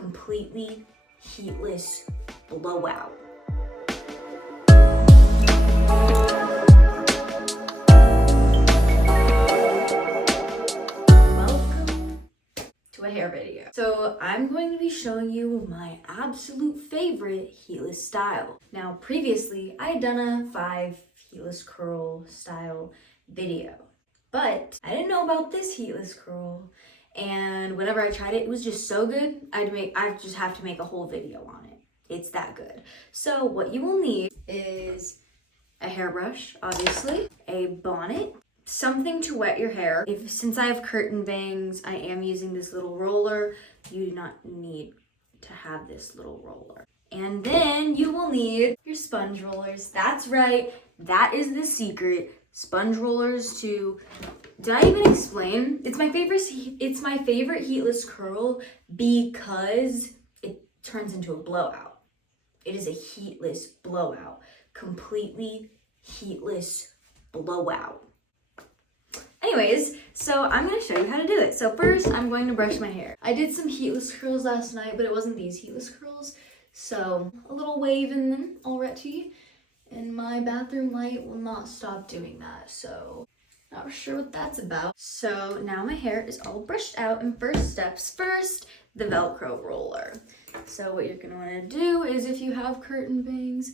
completely heatless blowout. Welcome to a hair video. So I'm going to be showing you my absolute favorite heatless style. Now previously I had done a 5 heatless curl style video, but I didn't know about this heatless curl, and whenever I tried it, it was just so good. I just have to make a whole video on it. It's that good. So what you will need is a hairbrush, obviously, a bonnet, something to wet your hair. Since I have curtain bangs, I am using this little roller. You do not need to have this little roller. And then you will need your sponge rollers. That's right, that is the secret. Sponge rollers to, did I even explain? It's my favorite heatless curl because it turns into a blowout. It is a heatless blowout, completely heatless blowout. Anyways, so I'm going to show you how to do it. So first, I'm going to brush my hair. I did some heatless curls last night, but it wasn't these heatless curls. So a little wave in them already, and my bathroom light will not stop doing that. So not sure what that's about. So now my hair is all brushed out, and first, the Velcro roller. So what you're going to want to do is, if you have curtain bangs,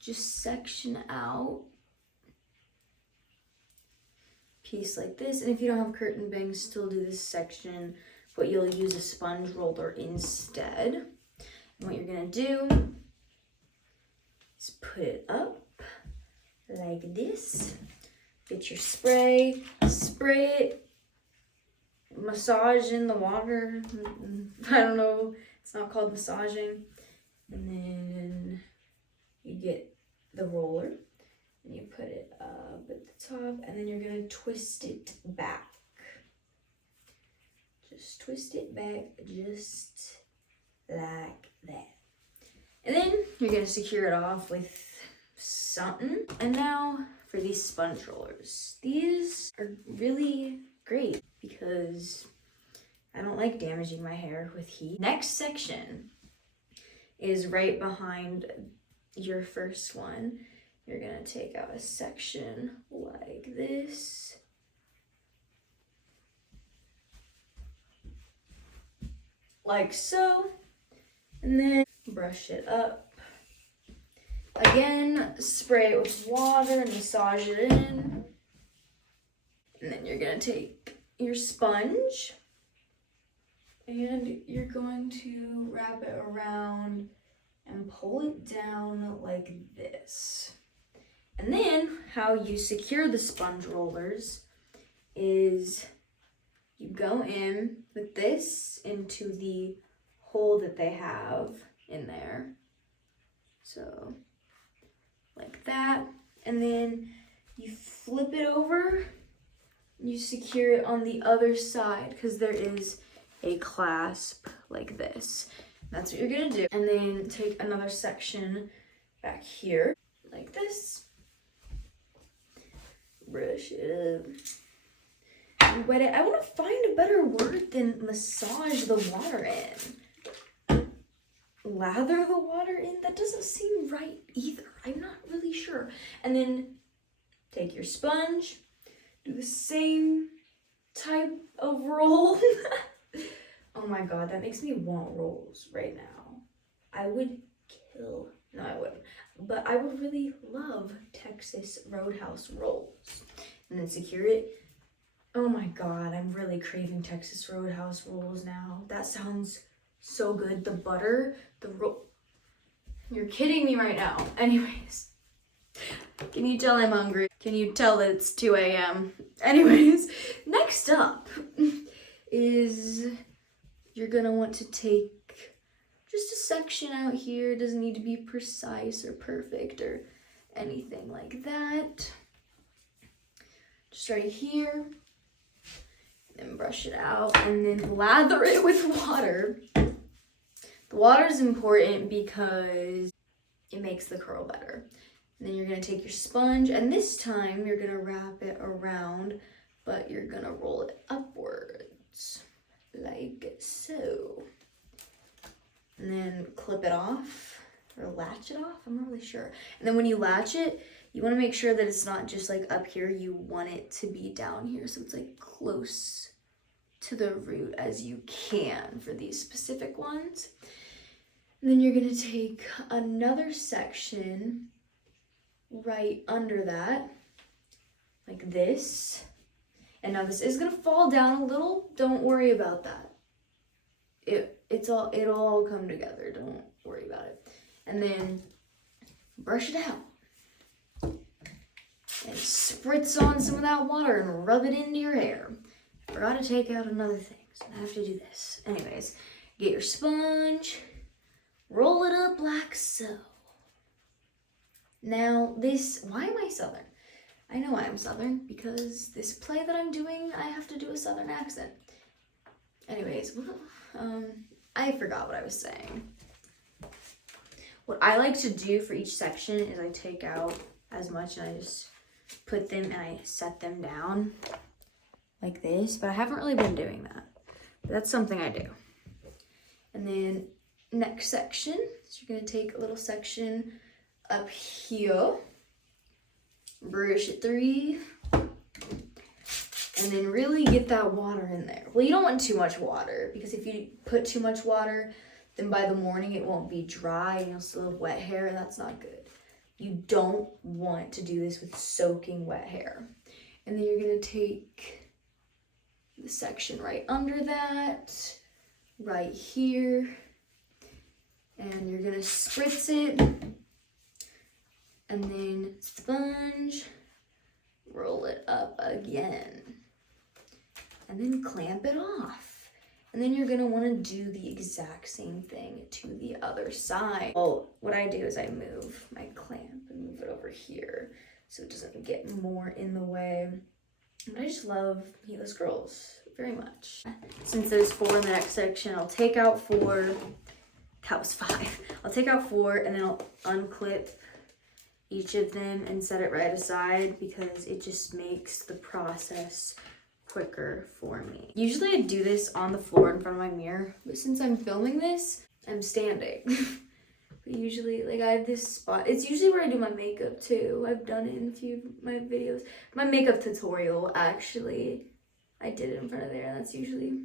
just section out piece like this, and if you don't have curtain bangs, still do this section, but you'll use a sponge roller instead. And what you're gonna do is put it up like this, get your spray it, massage in the water. I don't know, it's not called massaging. And then you get the roller and you put it up at the top, and then you're gonna twist it back. Just twist it back just like that. And then you're gonna secure it off with something. And now for these sponge rollers. These are really great because I don't like damaging my hair with heat. Next section is right behind your first one. You're gonna take out a section like this. Like so. And then brush it up. Again, spray it with water and massage it in. And then you're gonna take your sponge and you're going to wrap it around and pull it down like this. And then how you secure the sponge rollers is you go in with this into the hole that they have in there. So like that. And then you flip it over, you secure it on the other side because there is a clasp like this. That's what you're gonna do. And then take another section back here like this. Brush it up. Wet it. I want to find a better word than massage the water in. Lather the water in? That doesn't seem right either. I'm not really sure. And then take your sponge, do the same type of roll. Oh my god, that makes me want rolls right now. I would kill, no I wouldn't, but I would really love Texas Roadhouse rolls. And then secure it. Oh my god, I'm really craving Texas Roadhouse rolls now. That sounds so good. The butter, the roll. You're kidding me right now. Anyways, can you tell I'm hungry? Can you tell that it's 2 a.m.? Anyways, next up is you're gonna want to take just a section out here. It doesn't need to be precise or perfect or anything like that. Just right here. Then brush it out and then lather it with water. The water is important because it makes the curl better. And then you're gonna take your sponge, and this time you're gonna wrap it around, but you're gonna roll it upwards like so. and then clip it off or latch it off. I'm not really sure. And then when you latch it, you want to make sure that it's not just like up here. You want it to be down here, so it's like close to the root as you can for these specific ones. And then you're gonna take another section right under that, like this. And now this is gonna fall down a little. Don't worry about that. It'll all come together. Don't worry about it. And then brush it out. And spritz on some of that water and rub it into your hair. Forgot to take out another thing, so I have to do this. Anyways, get your sponge, roll it up like so. Now this, why am I Southern? I know I am Southern because this play that I'm doing, I have to do a Southern accent. Anyways, I forgot what I was saying. What I like to do for each section is I take out as much and I just put them and I set them down like this, but I haven't really been doing that. But that's something I do. And then next section, so you're gonna take a little section up here, brush it through, and then really get that water in there. Well, you don't want too much water because if you put too much water, then by the morning it won't be dry and you'll still have wet hair, and that's not good. You don't want to do this with soaking wet hair. And then you're gonna take the section right under that, right here, and you're gonna spritz it, and then sponge, roll it up again, and then clamp it off. And then you're gonna wanna do the exact same thing to the other side. Well, what I do is I move my clamp and move it over here so it doesn't get more in the way. But I just love heatless curls very much. Since there's 4 in the next section, I'll take out 4. That was 5. I'll take out 4 and then I'll unclip each of them and set it right aside because it just makes the process quicker for me. Usually I do this on the floor in front of my mirror, but since I'm filming this, I'm standing. But usually, like, I have this spot. It's usually where I do my makeup too. I've done it in a few of my videos. My makeup tutorial, actually, I did it in front of there, and that's usually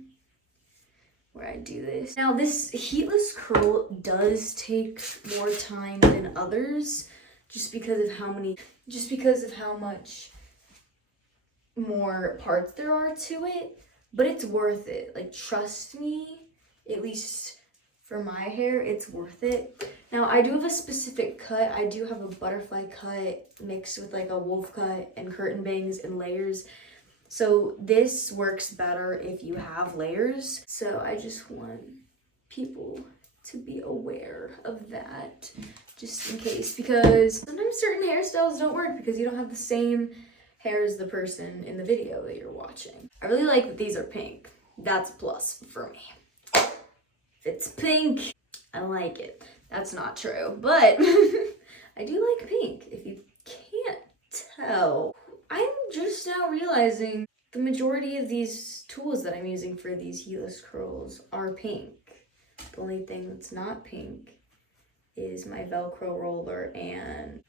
where I do this. Now, this heatless curl does take more time than others just because of how much more parts there are to it, but it's worth it. Like, trust me, at least for my hair, it's worth it. Now, I do have a specific cut. I do have a butterfly cut mixed with like a wolf cut and curtain bangs and layers. So this works better if you have layers. So I just want people to be aware of that just in case, because sometimes certain hairstyles don't work because you don't have the same hair as the person in the video that you're watching. I really like that these are pink. That's a plus for me. If it's pink, I like it. That's not true, but I do like pink, if you can't tell. I'm just now realizing the majority of these tools that I'm using for these heatless curls are pink. The only thing that's not pink is my Velcro roller and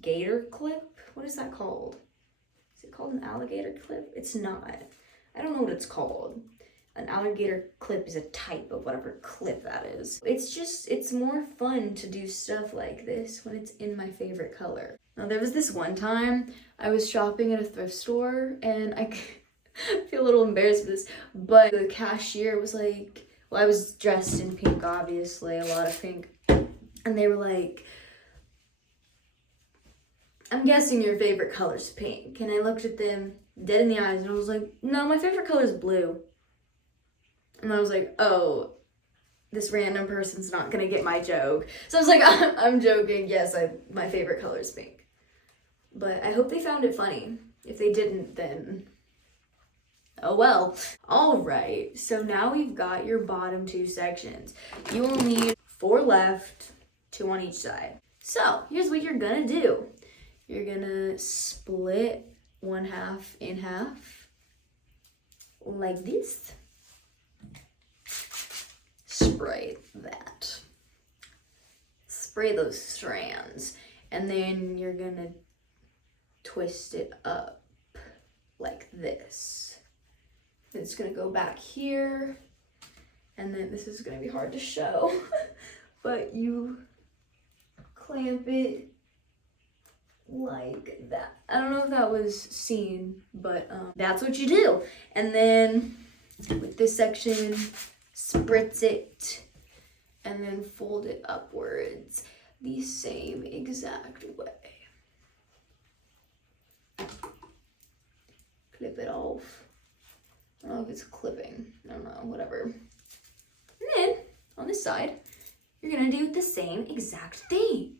gator clip. What is that called? Is it called an alligator clip? It's not. I don't know what it's called. An alligator clip is a type of whatever clip that is. It's more fun to do stuff like this when it's in my favorite color. Now, there was this one time I was shopping at a thrift store, and I feel a little embarrassed for this, but the cashier was like, well, I was dressed in pink, obviously, a lot of pink, and they were like, I'm guessing your favorite color's pink. And I looked at them dead in the eyes, and I was like, no, my favorite color is blue. And I was like, oh, this random person's not gonna get my joke. So I was like, I'm joking. Yes, my favorite color is pink. But I hope they found it funny. If they didn't, then oh well. All right, so now we've got your bottom 2 sections. You will need 4 left, 2 on each side. So here's what you're gonna do. You're gonna split 1/2 in half like this. spray that. Spray those strands, and then you're gonna twist it up like this. It's gonna go back here, and then this is gonna be hard to show, but you clamp it like that. I don't know if that was seen, but that's what you do. And then with this section, spritz it, and then fold it upwards the same exact way. Clip it off. I don't know if it's clipping. I don't know, whatever. And then on this side, you're gonna do the same exact thing.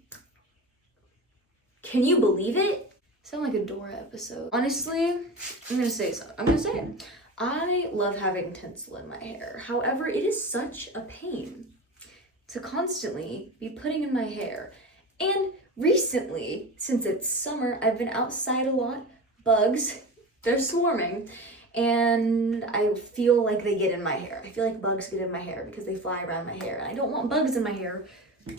Can you believe it? Sound like a Dora episode. Honestly, I'm gonna say it. I love having tinsel in my hair. However, it is such a pain to constantly be putting in my hair. And recently, since it's summer, I've been outside a lot. Bugs, they're swarming. And I feel like they get in my hair. I feel like bugs get in my hair because they fly around my hair. And I don't want bugs in my hair,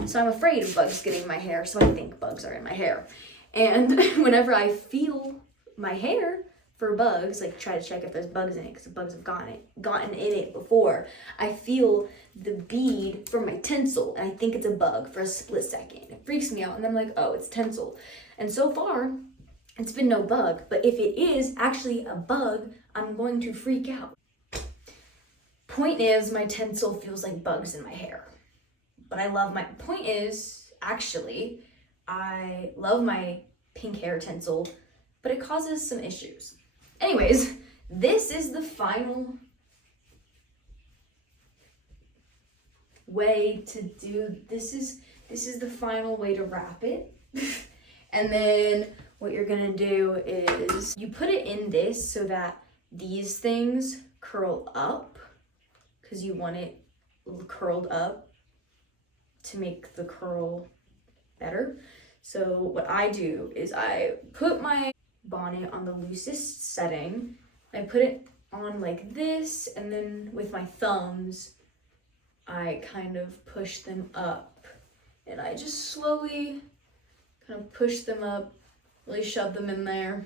so I'm afraid of bugs getting in my hair, so I think bugs are in my hair. And whenever I feel my hair for bugs, like try to check if there's bugs in it, because the bugs have gotten in it before, I feel the bead from my tinsel, and I think it's a bug for a split second. It freaks me out, and I'm like, oh, it's tinsel. And so far, it's been no bug, but if it is actually a bug, I'm going to freak out. Point is, my tinsel feels like bugs in my hair. But I love my pink hair tinsel, but it causes some issues. Anyways, this is the final way to do, this is the final way to wrap it. And then what you're gonna do is you put it in this so that these things curl up, because you want it curled up to make the curl better. So what I do is I put my bonnet on the loosest setting. I put it on like this, and then with my thumbs, I kind of push them up, and I just slowly kind of push them up, really shove them in there,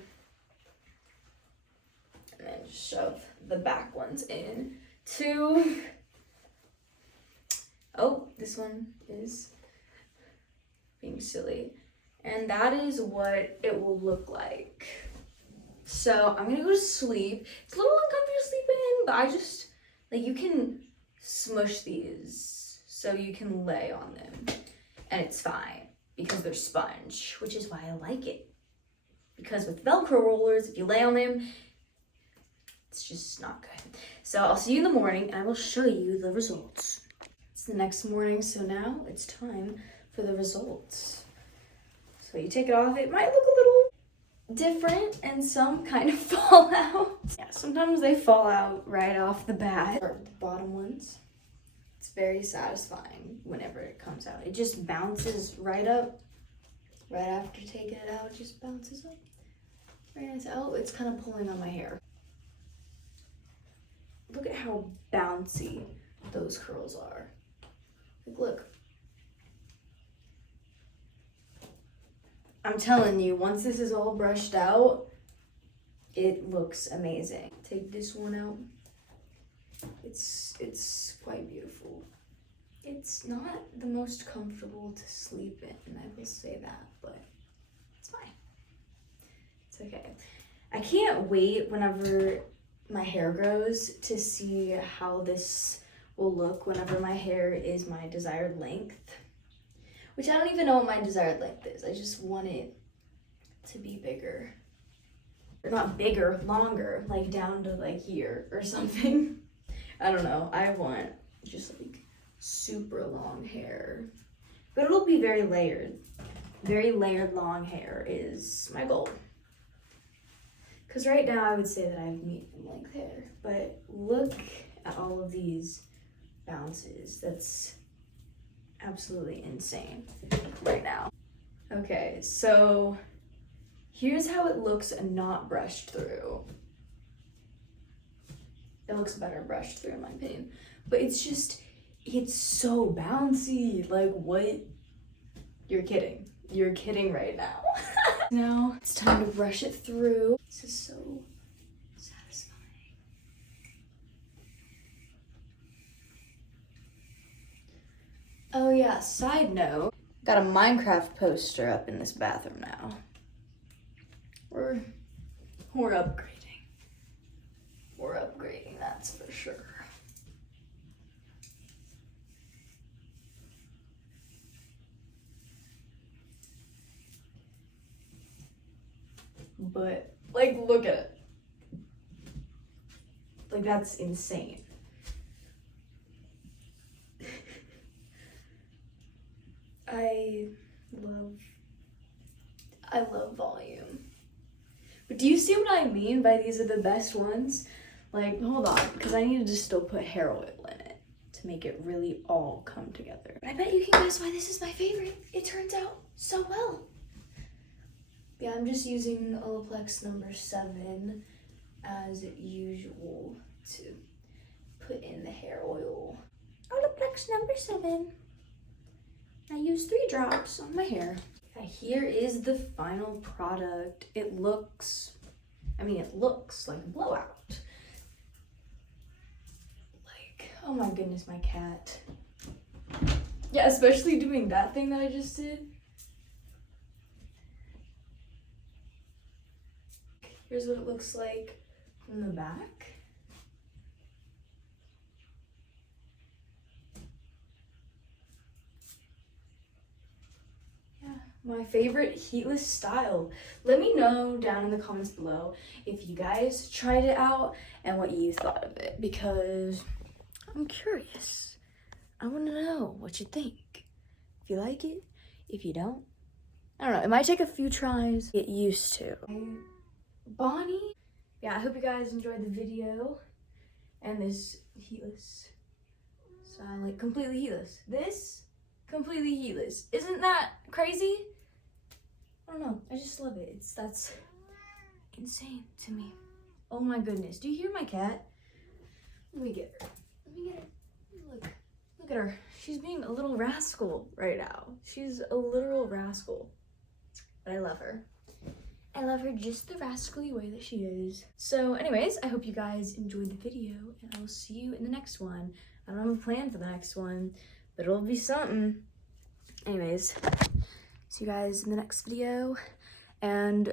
and then just shove the back ones in too. Oh, this one is being silly. And that is what it will look like. So I'm gonna go to sleep. It's a little uncomfortable to sleep in, but I just, like, you can smush these so you can lay on them. And it's fine because they're sponge, which is why I like it. Because with Velcro rollers, if you lay on them, it's just not good. So I'll see you in the morning, and I will show you the results. It's the next morning, so now it's time for the results. So you take it off, it might look a little different, and some kind of fall out. Yeah, sometimes they fall out right off the bat. Start with the bottom ones. It's very satisfying whenever it comes out. It just bounces right up. Right after taking it out, it just bounces up. Very nice. Oh, it's kind of pulling on my hair. Look at how bouncy those curls are. Like, look. I'm telling you, once this is all brushed out, it looks amazing. Take this one out. It's quite beautiful. It's not the most comfortable to sleep in, I will say that, but it's fine. It's okay. I can't wait whenever my hair grows to see how this will look whenever my hair is my desired length. Which I don't even know what my desired length is. I just want it to be bigger. Or not bigger, longer, like down to like here or something. I don't know. I want just like super long hair. But it'll be very layered. Very layered long hair is my goal. Because right now I would say that I have medium length hair. But look at all of these bounces. That's absolutely insane right now. Okay, so here's how it looks not brushed through. It looks better brushed through in my opinion, but it's just, It's so bouncy. Like, what? You're kidding. You're kidding right now. Now it's time to brush it through. This is so satisfying. Oh yeah, side note. Got a Minecraft poster up in this bathroom now. We're upgrading. We're upgrading, that's for sure. But, like, look at it. Like, that's insane. I love volume. But do you see what I mean by these are the best ones? Like, hold on, because I need to just still put hair oil in it to make it really all come together. I bet you can guess why this is my favorite. It turns out so well. Yeah, I'm just using Olaplex number 7 as usual to put in the hair oil. Olaplex number 7. I used 3 drops on my hair. Yeah, here is the final product. It looks like a blowout. Like, oh my goodness, my cat. Yeah, especially doing that thing that I just did. Here's what it looks like from the back. Yeah, my favorite heatless style. Let me know down in the comments below if you guys tried it out and what you thought of it, because I'm curious. I want to know what you think. If you like it, if you don't, I don't know. It might take a few tries to get used to. Bonnie. Yeah, I hope you guys enjoyed the video and this heatless style, like completely heatless. This, completely heatless. Isn't that crazy? I don't know, I just love it. That's insane to me. Oh my goodness, do you hear my cat? Let me get her. Look at her. She's being a little rascal right now. She's a literal rascal, but I love her. I love her just the rascally way that she is. So anyways, I hope you guys enjoyed the video, and I will see you in the next one. I don't have a plan for the next one, but it'll be something. Anyways, see you guys in the next video, and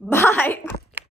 bye.